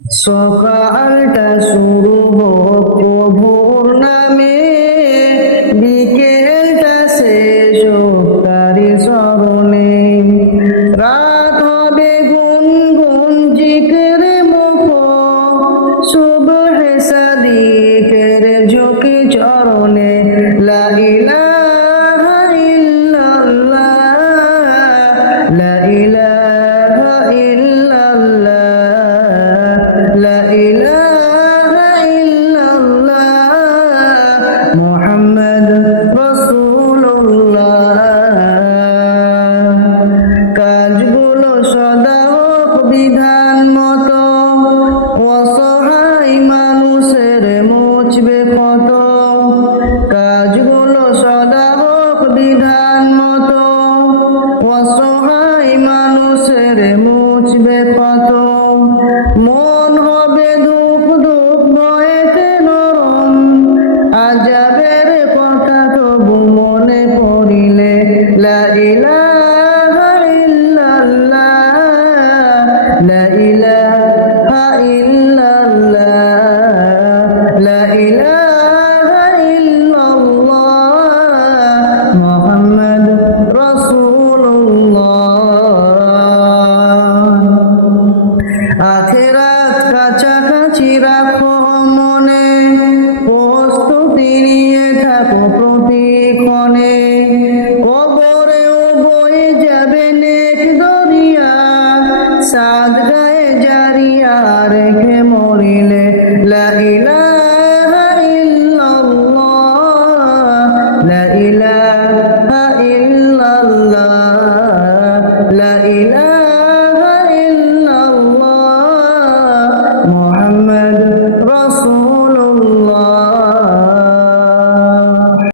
সকালটা শুরু হোক প্রভুর নামে, বিকেলটা শেষ হোক তারি স্মরণে। রাত হবে গুনগুন জিকিরে মুখর, সুবহে সাদিকের ঝুঁকি চরণে। লা ইলাহা ইল্লাল্লাহ, লা ইলাহা ইল্লাল্লাহ, লা ইলাহা ইল্লাল্লাহ, মুহাম্মদ রাসূলুল্লাহ। কাজগুলো সদা হোক বিধান মতো, অসহায় মানুষের মুচবে কত। কাজগুলো সদা হোক বিধান মতো, অসহায় মানুষের মুচবে কত। মন হবে ধূপ ধূপ বয়েতে নরম, আজাবের কথা তবু মনে পড়িলে। লা ইলাহা ইল্লাল্লাহ, লা ইলাহা ইল্লাল্লাহ, লা ইলাহা ইল্লাল্লাহ, মুহাম্মদ রাসূলুল্লাহ। আখিরাত কাছাকাছি রাখো মনে, প্রস্তুতি নিয়ে থাকো প্রতিক্ষণে। কবরেও বয়ে যাবে নেক দরিয়া, সাদ গায়ে জারিয়া রেখে